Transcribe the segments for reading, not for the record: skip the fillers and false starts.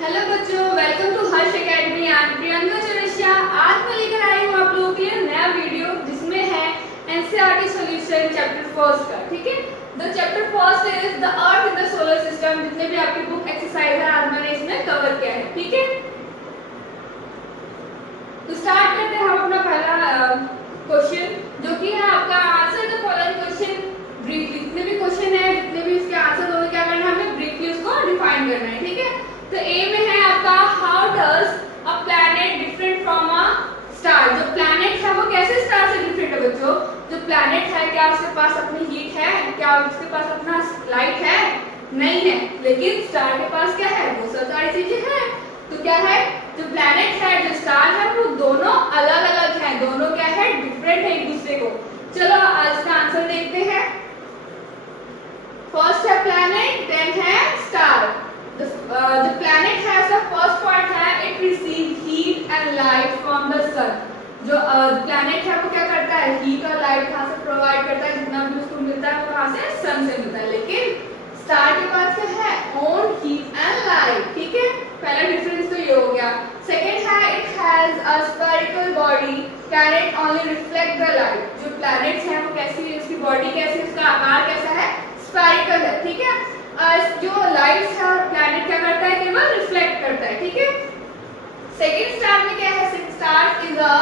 Hello बच्चों, welcome to Harsh academy. I am Priyanka Chaurasia. आज मैं लेकर आई हूँ आप लोगों के लिए नया वीडियो जिसमें है एनसीईआरटी सॉल्यूशन चैप्टर फर्स्ट का। ठीक है, the chapter first is the earth in the solar system. जितने भी आपकी बुक एक्सरसाइज है आज मैंने इसमें कवर किया है। ठीक है, तो स्टार्ट करते हैं हम अपना पहला क्वेश्चन जो कि है आपका answer the following question briefly. जितने भी क्वेश्चन है, जितने भी इसके आंसर होंगे, क्या करना है हमें ब्रीफली उसको डिफाइन करना है। ठीक है, तो ए में है आपका how does a planet different from a star. जो प्लैनेट है वो कैसे स्टार से डिफरेंट है बच्चों? जो प्लैनेट है क्या उसके पास अपनी हीट है? क्या उसके पास अपना लाइट है? नहीं है। लेकिन स्टार के पास क्या है? वो सब सारी चीजें हैं। तो क्या है, जो प्लैनेट है, जो स्टार है, वो दोनों अलग अलग हैं। दोनों क्या है? डिफरेंट है एक दूसरे को। चलो आज का आंसर देखते हैं। फर्स्ट है प्लैनेट, देन है star. The planet has the first point है it receives heat and light from the sun। जो planet है वो क्या करता है? हीट और लाइट कहाँ से प्रोवाइड करता है? जितना भी उसको मिलता है वो कहाँ से? सन से मिलता है। लेकिन स्टार के पास क्या है? Own heat and light. ठीक है, पहला डिफरेंस तो ये हो गया। सेकेंड है it has a spherical body can it only reflect the light। जो planets है वो कैसी है? उसकी बॉडी कैसी है? उसका आकार कैसा है? स्फेरिकल है। ठीक है, जो लाइट है प्लैनेट क्या करता है? केवल रिफ्लेक्ट करता है। ठीक है, सेकंड स्टार में क्या है? Second star is a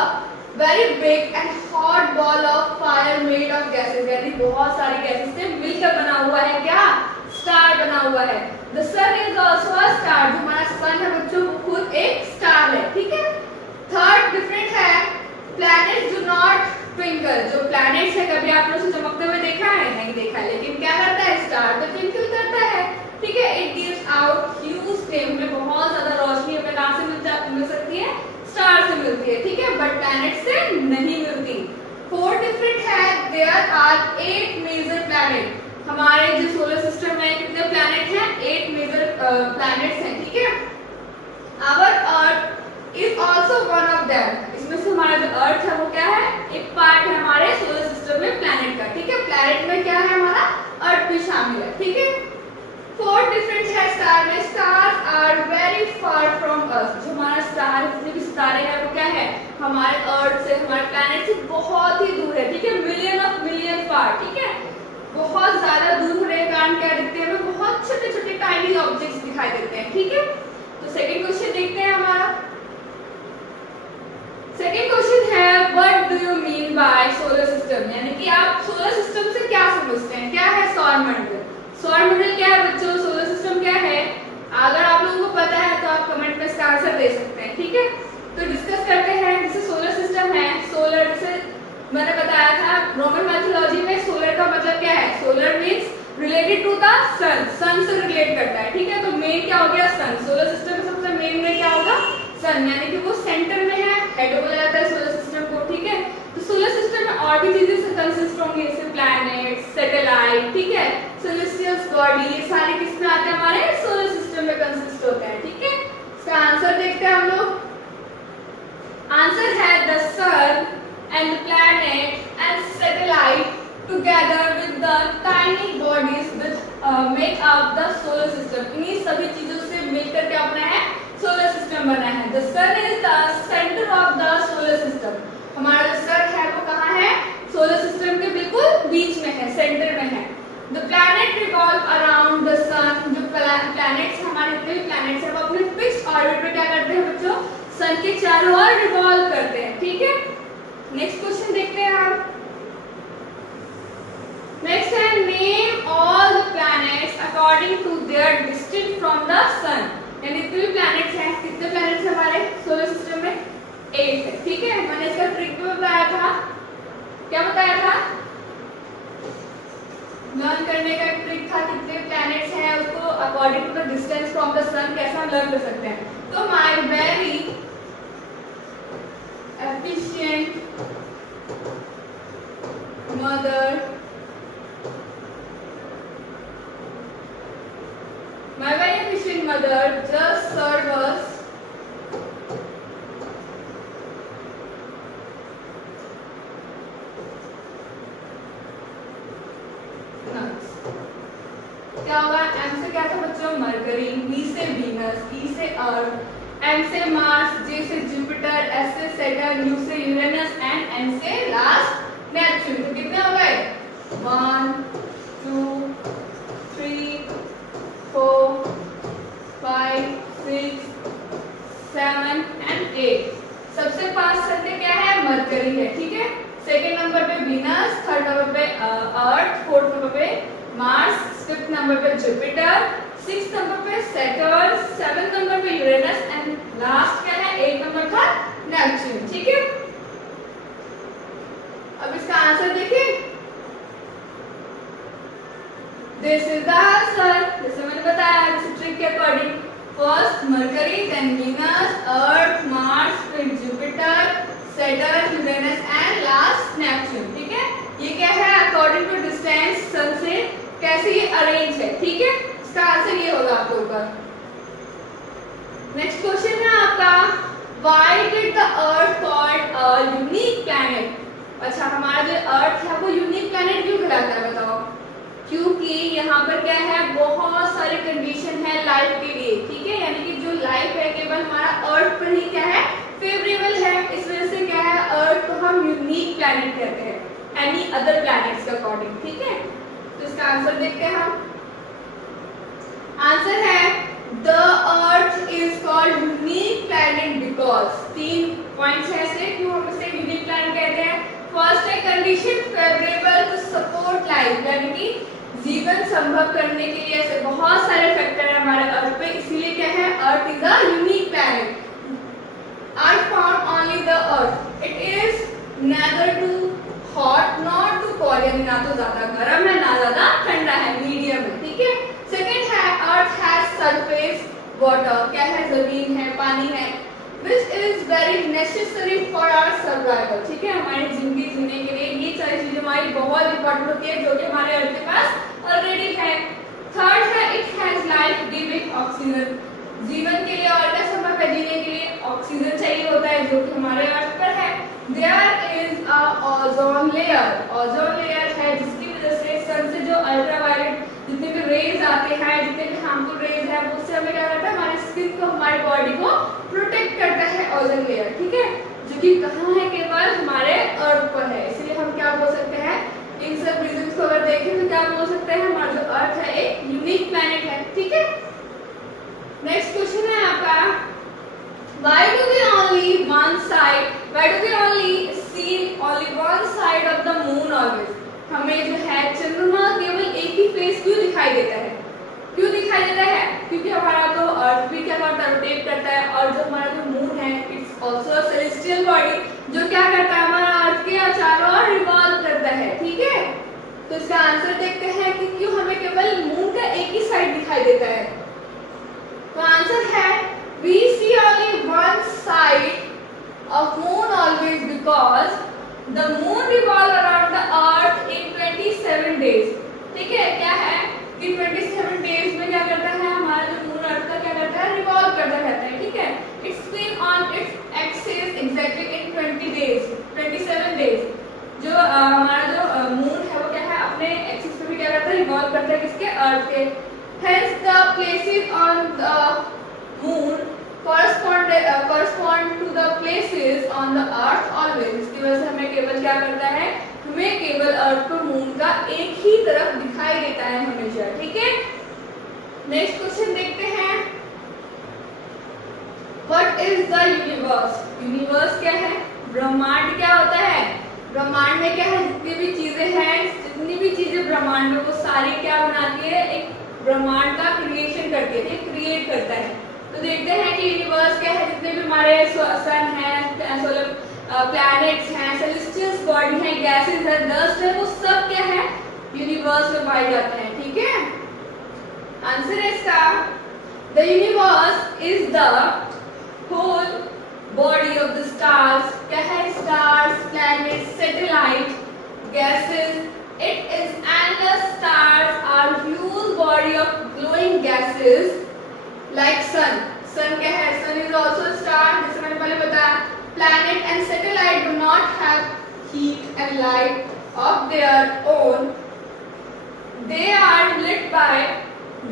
very big and hot ball of fire made of gases. यानी बहुत सारी गैसेस से मिलकर बना हुआ है क्या? स्टार बना हुआ है। The sun is also a star. जो हमारा सन है बच्चों वो खुद एक स्टार है। ठीक है, थर्ड डिफरेंट है प्लैनेट्स डू नॉट ट्विंकल। जो प्लैनेट्स है कभी आपने उसे चमकते हुए देखा है? नहीं देखा है। लेकिन क्या करता है? स्टार तो ट्विंकल करता है। ठीक है, it gives out huge flame. में बहुत ज्यादा रोशनी हमें कहां से मिल सकती है? स्टार से मिलती है। ठीक है, बट प्लैनेट से नहीं मिलती। फोर्थ डिफरेंट है देयर आर 8 मेजर प्लैनेट। हमारे जो सोलर सिस्टम में कितने प्लैनेट हैं? 8 मेजर प्लैनेट्स हैं। ठीक है, our Earth is also one of them. इसमें से हमारा जो अर्थ है वो क्या है? एक पार्ट है हमारे सोलर सिस्टम में प्लैनेट का। ठीक है, प्लैनेट में क्या है? हमारा अर्थ भी शामिल है। ठीक है, फोर्थ डिफरेंस है स्टार में। Stars are very far from earth. जो हमारा स्टार, जितने भी सितारे हैं वो क्या है? हमारे अर्थ से, हमारे प्लैनेट से बहुत ही दूर है। ठीक है, मिलियन ऑफ मिलियन फार। ठीक है, बहुत ज्यादा दूर होने के कारण क्या दिखते हैं? हमें बहुत छोटे छोटे टाइनी ऑब्जेक्ट्स दिखाई देते हैं। ठीक है, तो सेकंड क्वेश्चन देखते हैं हमारा। सेकंड क्वेश्चन है what do you mean by solar system. यानी कि आप सोलर सिस्टम से क्या समझते हैं? क्या है सौरमंडल? सौरमंडल क्या है बच्चों? सोलर सिस्टम क्या है? अगर आप लोगों को पता है तो आप कमेंट में इसका आंसर दे सकते हैं। ठीक है, तो डिस्कस करते हैं। जैसे सोलर सिस्टम है, सोलर जैसे मैंने बताया था रोमन मैथोलॉजी में सोलर का मतलब क्या है? Solar means related to the sun. Sun से रिलेट करता है। ठीक है, तो मेन क्या हो गया? सन। सोलर सिस्टम में सबसे मेन में क्या होगा? सन। यानी कि वो सेंटर में है, हेड बोला जाता है सोलर सिस्टम को। ठीक है, तो सोलर सिस्टम में और भी चीजें से कंसिस्ट होंगी जैसे प्लैनेट, सैटेलाइट। ठीक है, सेलेस्टियल बॉडी, ये सारे किस में आते हैं? हमारे सोलर सिस्टम में कंसिस्ट होते हैं। ठीक है, इसका आंसर देखते हैं हम लोग। आंसर है the sun and the planet and satellite together with the tiny bodies with make up the solar system. इन्हीं सभी चीजों से मिलकर क्या बना है? सोलर सिस्टम बना है। The sun is the centre of the solar system. हमारा जो सन है वो कहाँ है? सोलर सिस्टम के बिल्कुल बीच में है, सेंटर में है। The planet revolve around the sun. जो प्लैनेट्स हमारे जितने भी प्लैनेट्स हैं वो अपने फिक्स ऑर्बिट में क्या करते हैं बच्चों? सन के चारों ओर रिवॉल्व करते हैं। ठीक है, नेक्स्ट क्वेश्चन देखते हैं हम। नेक्स्ट है name all the planets according to their distance from the sun. यानी जितने भी प्लैनेट्स हैं, कितने प्लैनेट्स हमारे सोलर सिस्टम में? 8 है। ठीक है, मैंने इसका ट्रिक भी बताया था। क्या बताया था? लर्न करने का एक ट्रिक था कितने प्लैनेट्स हैं उसको according to the distance from the sun कैसे हम लर्न कर सकते हैं। तो my very efficient mother, my very efficient mother just served us nuts। क्या होगा? एम से क्या था बच्चों? मरकरी, वी से वीनस, वीनस, ई से अर्थ, M से मार्स, J से जुपिटर, S से सैटर्न, U से यूरेनस एंड N से लास्ट नेपच्यून। तो कितने हो गए? 1 2 3 4 5 6 7 एंड 8। सबसे पास संख्या क्या है? मरकरी है, ठीक है। सेकेंड नंबर पे वीनस, थर्ड नंबर पे अर्थ, फोर्थ नंबर पे मार्स, फिफ्थ नंबर पे जुपिटर, सिक्स्थ नंबर पे सैटर्न, सेवेंथ नंबर पे यूरेनस एंड लास्ट क्या है? 8 नंबर था नेपच्यून, ठीक है। अब इसका आंसर देखिए, दिस इज द आंसर। जैसे मैंने बताया इस ट्रिक के according, first Mercury, then Venus, Earth, Mars, फिर Jupiter, Saturn, Uranus and last Neptune, ठीक है। ये क्या है? अकॉर्डिंग टू डिस्टेंस सन से कैसे ये अरेंज है, ठीक है। इसका आंसर ये होगा आपके ऊपर। नेक्स्ट क्वेश्चन है आपका, why did the earth called a unique planet? अच्छा, हमारा जो अर्थ है वो यूनिक प्लैनेट क्यों कहलाता है बताओ? क्योंकि यहाँ पर क्या है? बहुत सारे कंडीशन है लाइफ के लिए, ठीक है। यानी कि जो लाइफ है केवल हमारा अर्थ पर ही क्या है? फेवरेबल है। इस वजह से क्या है? अर्थ को हम यूनिक प्लैनेट कहते हैं एनी अदर प्लैनेट्स के अकॉर्डिंग, ठीक है। तो इसका आंसर देखते हैं हम। आंसर है the earth is called unique planet because, 3 points है इससे क्यों हम इसे यूनिक प्लैनेट कहते हैं। फर्स्ट है condition favourable to support life, यानी कि जीवन संभव करने के लिए ऐसे बहुत सारे फैक्टर है हमारे अर्थ पे, इसीलिए क्या है? Earth is a unique planet. Earth found only the earth, it is neither too hot not too cold, यानी ना तो ज्यादा गर्म है ना ज्यादा ठंडा है, मीडियम है, ठीक है। सेकंड है अर्थ हैज सरफेस वाटर, क्या है? जमीन है, पानी है, which is very necessary for our survival, ठीक है। हमारी जिंदगी जीने के लिए ये सारी चीजें हमारी बहुत इंपॉर्टेंट होती है, जो कि हमारे अर्थ के पास ऑलरेडी है। थर्ड है it has life giving oxygen, जीवन के लिए और क्या संभव है? जीने के लिए ऑक्सीजन चाहिए होता है, जो कि हमारे अर्थ पर है। There is a ozone layer, ozone layer है जिसकी वजह से सन से जो अल्ट्रावायलेट जितने भी रेज आते हैं, जितने भी हार्मफुल रेज है, उससे हमें क्या करता है? हमारी स्किन को, हमारी बॉडी को प्रोटेक्ट करता है ओजोन लेयर, ठीक है। जो कि कहाँ है? केवल हमारे अर्थ पर है। इसलिए हम क्या बोल सकते हैं? इन सब रीजंस को अगर देखें तो क्या बोल सकते हैं? हमारा जो अर्थ है एक यूनिक प्लैनेट है, ठीक है। नेक्स्ट क्वेश्चन है आपका, why do we only one side, why do we only see only one side of the moon always? हमें जो है चंद्रमा केवल एक ही फेस क्यों दिखाई देता है? क्यों दिखाई देता है? क्योंकि हमारा तो अर्थ भी क्या करता है? रोटेट करता है, और जो हमारा जो मून है it's also a celestial body, जो क्या करता है? हमारा अर्थ के चारों ओर रिवॉल्व करता है, ठीक है। तो इसका आंसर देखते हैं कि क्यों हमें केवल मून का एक ही साइड दिखाई देता है। तो आंसर है we see only one side of moon always because the moon revolve around the earth in 27 days, ठीक है। क्या है कि 27 डेज में क्या करता है? हमारा जो मून अर्थ का क्या करता है? रिवॉल्व करता रहता है, ठीक है। It's spin on its axis exactly in 20 days, 27 days. जो हमारा जो मून है वो क्या है? अपने एक्सिस पे भी क्या करता है? रिवॉल्व करता है, किसके? अर्थ के। Hence the places on the moon correspond to the places on the earth always. इसकी वजह से हमें केवल क्या करता है? हमें केवल अर्थ को मून का एक ही तरफ दिखाई देता है हमेशा, ठीक है। नेक्स्ट क्वेश्चन देखते हैं, What is the universe? Universe क्या है? ब्रह्मांड क्या होता है? ब्रह्मांड में क्या है? जितनी भी चीजें हैं, जितनी भी चीजें ब्रह्मांड में, वो सारी क्या बनाती है? एक ब्रह्मांड का क्रिएशन करती है, क्रिएट करता है। तो देखते हैं कि यूनिवर्स क्या है? जितने भी हमारे सन है, सोलर प्लैनेट्स हैं, सेलेस्टियल बॉडी है, गैसेस है, डस्ट है, वो सब क्या है? यूनिवर्स में पाए जाते हैं, ठीक है। आंसर है इसका, the universe is the whole body of the stars, क्या है? Stars, planets, satellite, gases, it is endless stars are huge body of glowing gases like sun. sun क्या है? sun is also a star, जैसे मैंने पहले बताया। planet and satellite do not have heat and light of their own, they are lit by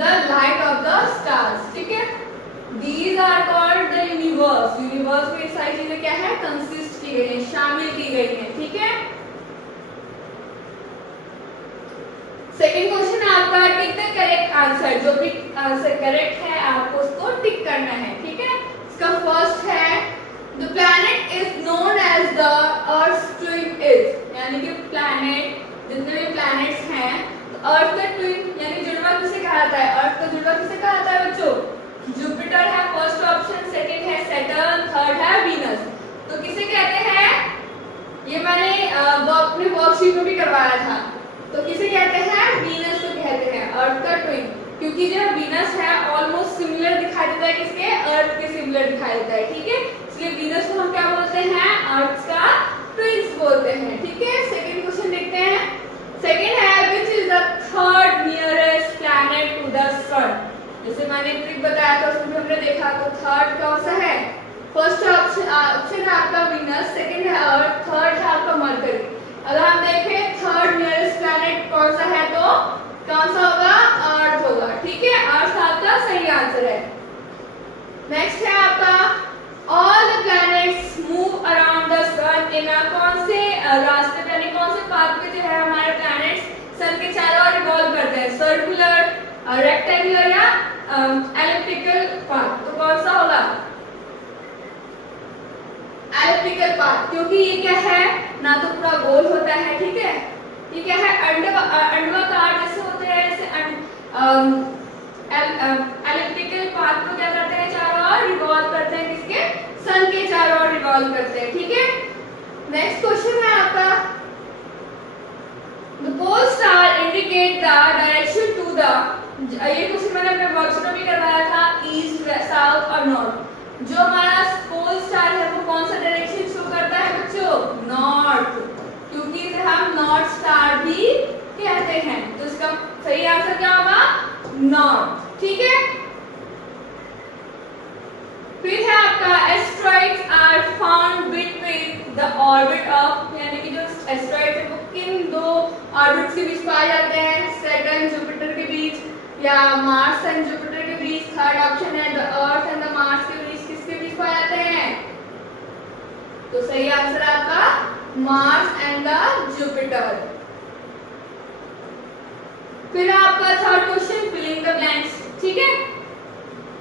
the light of the stars, ठीक है। Universe, universe में ये सारी चीजें क्या है, कंसिस्ट की गई है, शामिल की गई है, ठीक है। सेकेंड क्वेश्चन है आपका, टिक द करेक्ट आंसर, जो भी आंसर करेक्ट है आपको उसको टिक करना है, ठीक है। इसका फर्स्ट है, the planet is known as the earth twin is, यानी कि प्लैनेट, जितने भी प्लैनेट्स हैं, तो अर्थ का ट्विन यानी जुड़वा किसे कहा जाता है, अर्थ का जुड़वा किसे कहा जाता है बच्चों, जुपिटर है फर्स्ट ऑप्शन, सेकंड है सैटर्न, थर्ड है वीनस। तो किसे कहते हैं, ये मैंने अपने वर्कशीट में भी करवाया था, तो किसे कहते हैं, वीनस को कहते हैं, अर्थ का ट्विन, क्योंकि जो वीनस है ऑलमोस्ट सिमिलर दिखाई देता है किसके, अर्थ के सिमिलर दिखाई देता है, ठीक है, इसलिए वीनस को हम क्या बोलते हैं, अर्थ का ट्विन्स बोलते हैं, ठीक है। सेकंड क्वेश्चन देखते हैं, सेकंड है, which is the third nearest planet to the sun, जैसे मैंने ट्रिक बताया था उसमें हमने देखा, तो थर्ड कौन सा है, फर्स्ट ऑप्शन है आपका वीनस, सेकंड है अर्थ, थर्ड है आपका मरकरी। अगर हम देखें थर्ड नियरेस्ट प्लैनेट कौन सा है, तो कौन सा होगा, अर्थ होगा, ठीक है, अर्थ आपका सही आंसर है। नेक्स्ट है आपका, all the planets move around the sun in कौन से रास्ते पे, यानी कौन से पाथ पे जो है हमारे प्लैनेट्स सन के चारों ओर रिवॉल्व करते हैं, सर्कुलर, रेक्टेंगुलर या एलिप्टिकल पाथ, तो कौन सा होगा, एलिप्टिकल पाथ, क्योंकि ये क्या है, ना तो पूरा गोल होता है, ठीक है, ये क्या है, अंडवाकार जैसे होते हैं, जैसे एलिप्टिकल पाथ को क्या करते हैं, चारों ओर रिवॉल्व करते हैं, किसके, सन के चारों ओर रिवॉल्व करते हैं, ठीक है। नेक्स्ट क्वेश्चन है आपका, the pole star indicate the direction to the, ये क्वेश्चन मैंने अपने वर्कशीट में भी करवाया था, ईस्ट, साउथ और नॉर्थ, जो हमारा पोल स्टार है वो कौन सा डायरेक्शन शो करता है बच्चों, नॉर्थ, क्योंकि इसे हम नॉर्थ स्टार भी कहते हैं, तो इसका सही आंसर क्या होगा, नॉर्थ, ठीक है। फिर है आपका, asteroids are found between the orbit of, यानी कि जो एस्टेरॉइड्स है वो किन दो ऑर्बिट्स के बीच पाए जाते हैं, सैटर्न जुपिटर के बीच या मार्स एंड जुपिटर के बीच, थर्ड ऑप्शन है the earth and the Mars के बीच, किसके बीच पाए जाते हैं, तो सही आंसर आपका मार्स एंड द जुपिटर। फिर आपका third question, filling the blanks, ठीक है,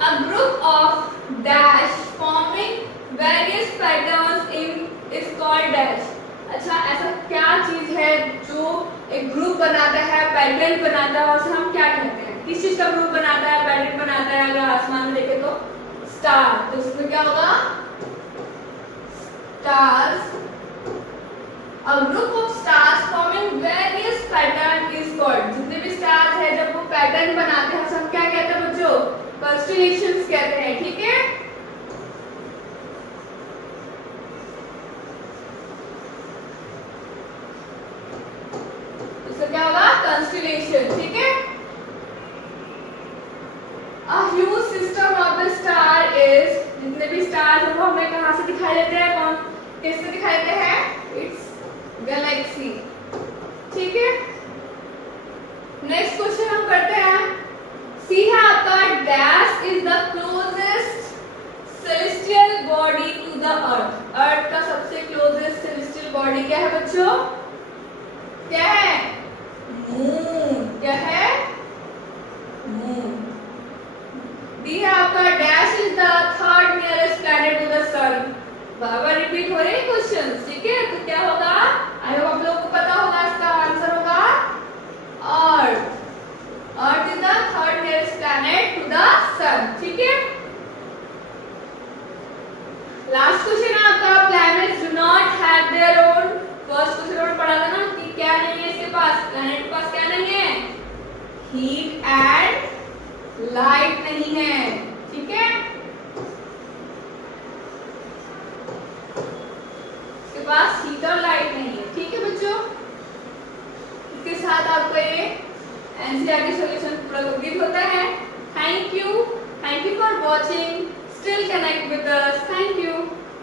a group of dash forming various patterns in is called dash, अच्छा ऐसा क्या चीज है जो एक ग्रुप बनाता है, पैटर्न बनाता है, और उसे हम क्या कहते हैं, किस चीज का ग्रुप बनाता है, पैटर्न बनाता है, अगर आसमान में देखे तो स्टार, तो उसमें क्या होगा, stars, a group of stars forming various pattern is called, जितने भी स्टार्स है जब वो पैटर्न बनाते हैं हम क्या कहते हैं बच्चों, कॉन्स्टेलेशंस कहते हैं, ठीक है। इसका क्या होगा, कॉन्स्टेलेशन, ठीक है। A huge system of the star is, जितने भी स्टार्स हैं वो हमें कहाँ से दिखाई देते हैं, कौन किससे दिखाई देते हैं, इट्स गैलेक्सी, ठीक है। नेक्स्ट क्वेश्चन हम करते हैं, सी है आपका, dash is the closest celestial body to the earth, earth का सबसे क्लोजेस्ट सेलेस्टियल बॉडी क्या है बच्चों, क्या है, मून, क्या है, मून। डी है आपका, dash is the third nearest planet to the sun, बार-बार रिपीट हो रहे हैं क्वेश्चंस, ठीक है, तो क्या होगा, आई होप आप लोगों को पता होगा, इसका आंसर होगा earth, earth is the third nearest planet to the sun, ठीक है। लास्ट क्वेश्चन है आपका, planets do not have their own, first question में पढ़ा था ना कि क्या नहीं है इसके पास, प्लैनेट के पास क्या नहीं है, हीट एंड लाइट नहीं है, ठीक है, इसके पास हीट और लाइट नहीं है, ठीक है बच्चों। इसके साथ आपका ये एनसीईआरटी सॉल्यूशन पूरा कंप्लीट होता है। Thank you for watching, still connect with us, thank you.